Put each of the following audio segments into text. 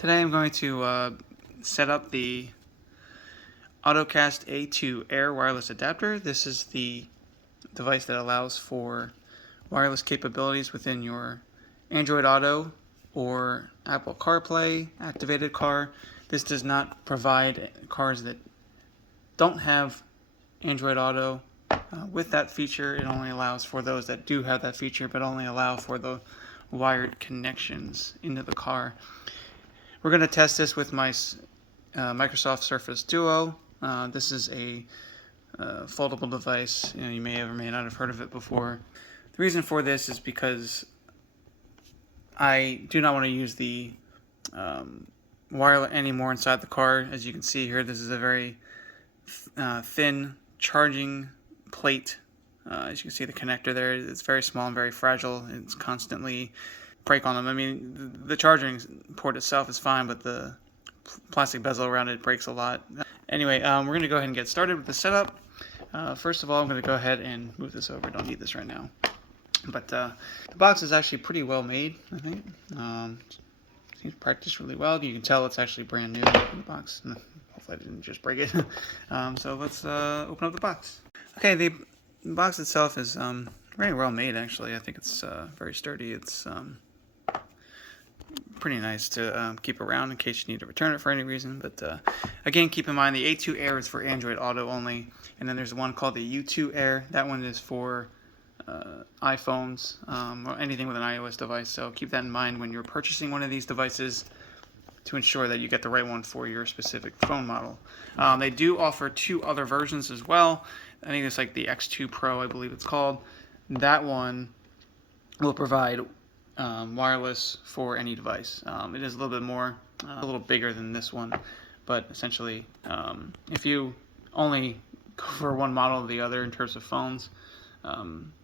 Today I'm going to set up the Ottocast A2Air wireless adapter. This is the device that allows for wireless capabilities within your Android Auto or Apple CarPlay activated car. This does not provide cars that don't have Android Auto with that feature. It only allows for those that do have that feature, but only allow for the wired connections into the car. We're going to test this with my Microsoft Surface Duo. This is a foldable device. You may or may not have heard of it before. The reason for this is because I do not want to use the wire anymore inside the car. As you can see here, this is a very thin charging plate. As you can see, the connector there, it's very small and very fragile. It's constantly break on them. I mean, the charging port itself is fine, but the plastic bezel around it breaks a lot. Anyway, we're going to go ahead and get started with the setup. First of all, I'm going to go ahead and move this over. Don't need this right now. But the box is actually pretty well made, I think. Seems practiced really well. You can tell it's actually brand new in the box. Hopefully I didn't just break it. So let's open up the box. Okay, the box itself is very well made, actually. I think it's very sturdy. It's pretty nice to keep around in case you need to return it for any reason. But again, keep in mind the A2Air is for Android Auto only, and then there's one called the U2Air. That one is for iPhones or anything with an iOS device. So keep that in mind when you're purchasing one of these devices to ensure that you get the right one for your specific phone model. They do offer two other versions as well. I think it's like the X2 Pro, I believe it's called. That one will provide wireless for any device. It is a little bit more, a little bigger than this one, but essentially, if you only go for one model or the other in terms of phones,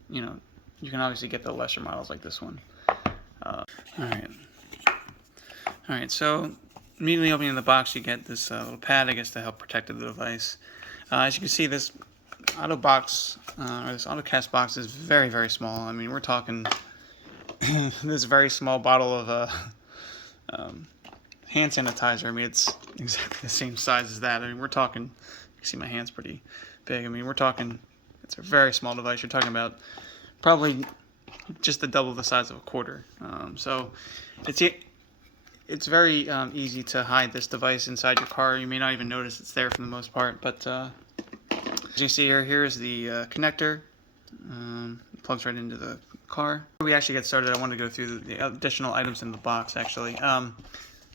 you know, you can obviously get the lesser models like this one. Alright, so immediately opening the box, you get this little pad, I guess, to help protect the device. As you can see, this Auto box, or this Ottocast box is very, very small. I mean, we're talking this very small bottle of hand sanitizer. I mean, it's exactly the same size as that. I mean, we're talking, you can see my hand's pretty big. I mean, we're talking, it's a very small device. You're talking about probably just the double the size of a quarter. So it's very easy to hide this device inside your car. You may not even notice it's there for the most part, but as you see here, here's the connector. It plugs right into the car. Before we actually get started, I want to go through the additional items in the box, actually.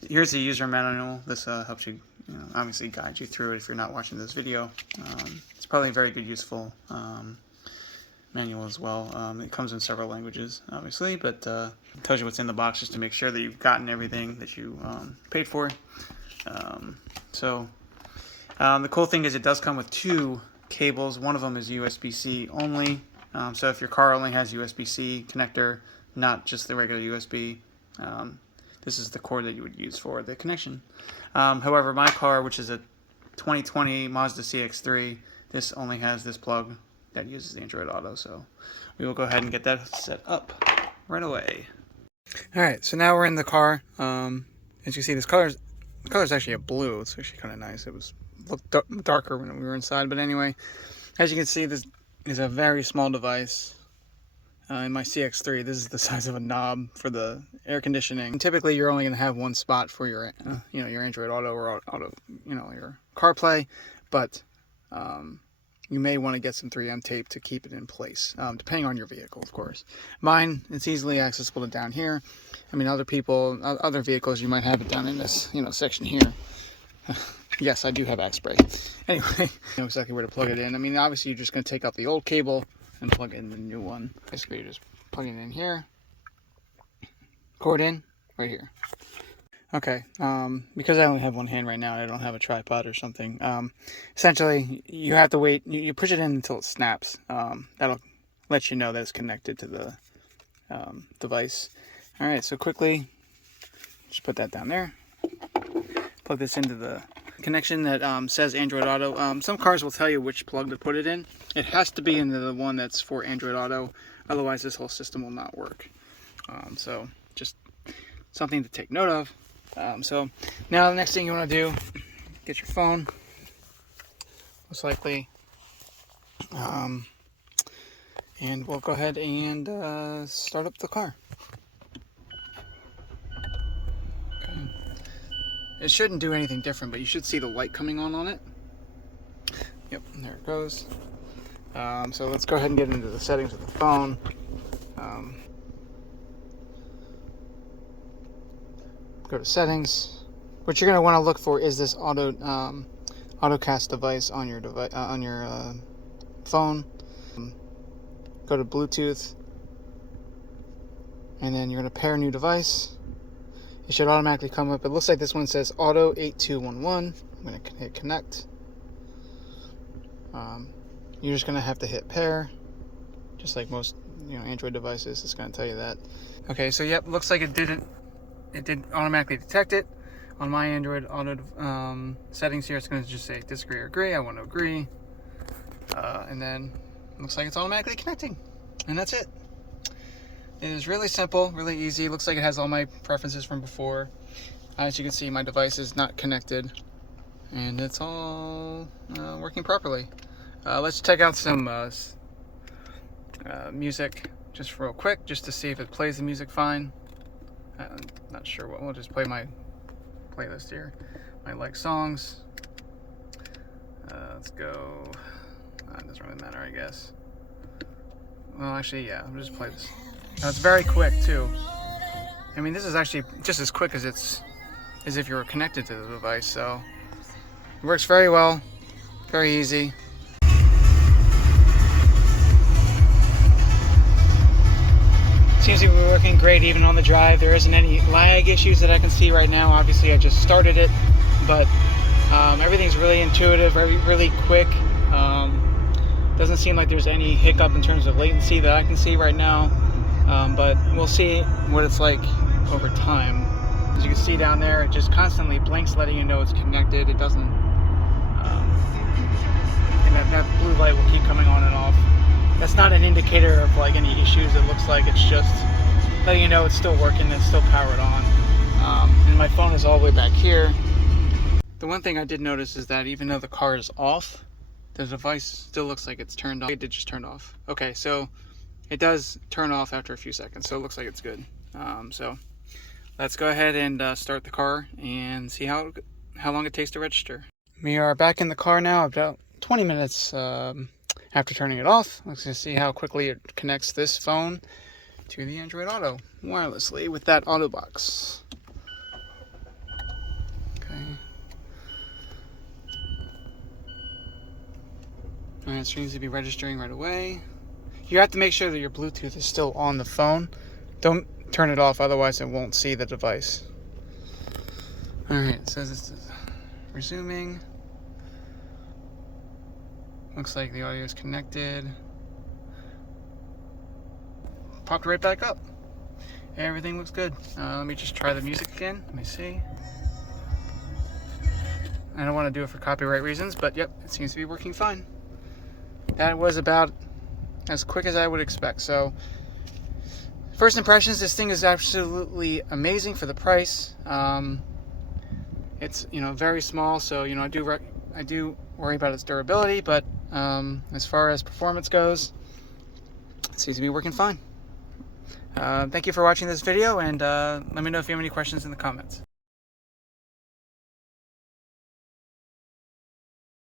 Here's the user manual. This helps you, obviously guide you through it if you're not watching this video. It's probably a very good, useful manual as well. It comes in several languages, obviously, but it tells you what's in the box just to make sure that you've gotten everything that you paid for. The cool thing is it does come with two cables. One of them is USB-C only. So if your car only has USB-C connector, not just the regular USB, this is the cord that you would use for the connection. However, my car, which is a 2020 Mazda CX-3, this only has this plug that uses the Android Auto, so we will go ahead and get that set up right away. Alright, so now we're in the car. As you can see, the color is actually a blue. It's actually kind of nice. It looked darker when we were inside, but anyway, as you can see, this is a very small device. In my CX-3, this is the size of a knob for the air conditioning. And typically, you're only going to have one spot for your, your Android Auto or your CarPlay, but you may want to get some 3M tape to keep it in place, depending on your vehicle, of course. Mine, it's easily accessible to down here. I mean, other vehicles, you might have it down in this, section here. Yes, I do have X-Spray. Anyway, you know exactly where to plug it in. I mean, obviously, you're just going to take out the old cable and plug in the new one. Basically, you're just plugging it in here. Cord in, right here. Okay, because I only have one hand right now and I don't have a tripod or something, essentially, you have to wait. You push it in until it snaps. That'll let you know that it's connected to the device. All right, so quickly, just put that down there. Plug this into the connection that says Android Auto. Some cars will tell you which plug to put it in. It has to be into the one that's for Android Auto, otherwise this whole system will not work. So just something to take note of. So now the next thing you want to do, get your phone, most likely, and we'll go ahead and start up the car. Okay. It shouldn't do anything different, but you should see the light coming on it. Yep, there it goes. So let's go ahead and get into the settings of the phone. Go to settings. What you're going to want to look for is this Ottocast device on your phone. Go to Bluetooth, and then you're going to pair a new device. It should automatically come up. It looks like this one says Auto 8211. I'm going to hit connect. You're just going to have to hit pair, just like most Android devices. It's going to tell you that. Okay, so yep, looks like it did automatically detect it. On my Android Auto settings here, it's going to just say disagree or agree. I want to agree. And then looks like it's automatically connecting. And that's it. It is really simple, really easy. Looks like it has all my preferences from before. As you can see, my device is not connected. And it's all working properly. Let's check out some music just real quick, just to see if it plays the music fine. I'm not sure what. We'll just play my playlist here. My like songs. Let's go. It doesn't really matter, I guess. Well, actually, yeah. I'll just play this. Now, it's very quick too. I mean, this is actually just as quick as if you were connected to the device. So it works very well. Very easy. Seems to be working great even on the drive. There isn't any lag issues that I can see right now. Obviously, I just started it, but everything's really intuitive, really quick. Doesn't seem like there's any hiccup in terms of latency that I can see right now, but we'll see what it's like over time. As you can see down there, it just constantly blinks, letting you know it's connected. It doesn't, and that blue light will keep coming on and off. That's not an indicator of like any issues. It looks like it's just letting you know it's still working, it's still powered on. And my phone is all the way back here. The one thing I did notice is that even though the car is off, the device still looks like it's turned off. It did just turn off. Okay, so it does turn off after a few seconds, so it looks like it's good. So let's go ahead and start the car and see how long it takes to register. We are back in the car now, about 20 minutes after turning it off. Let's just see how quickly it connects this phone to the Android Auto wirelessly with that Auto box. Okay. Alright, it seems to be registering right away. You have to make sure that your Bluetooth is still on the phone. Don't turn it off, otherwise it won't see the device. Alright, it says it's resuming. Looks like the audio is connected. Popped right back up. Everything looks good. Let me just try the music again. Let me see. I don't want to do it for copyright reasons, but yep, it seems to be working fine. That was about as quick as I would expect. So, first impressions, this thing is absolutely amazing for the price. It's very small, so I do worry about its durability, but as far as performance goes, it seems to be working fine. Thank you for watching this video, and let me know if you have any questions in the comments.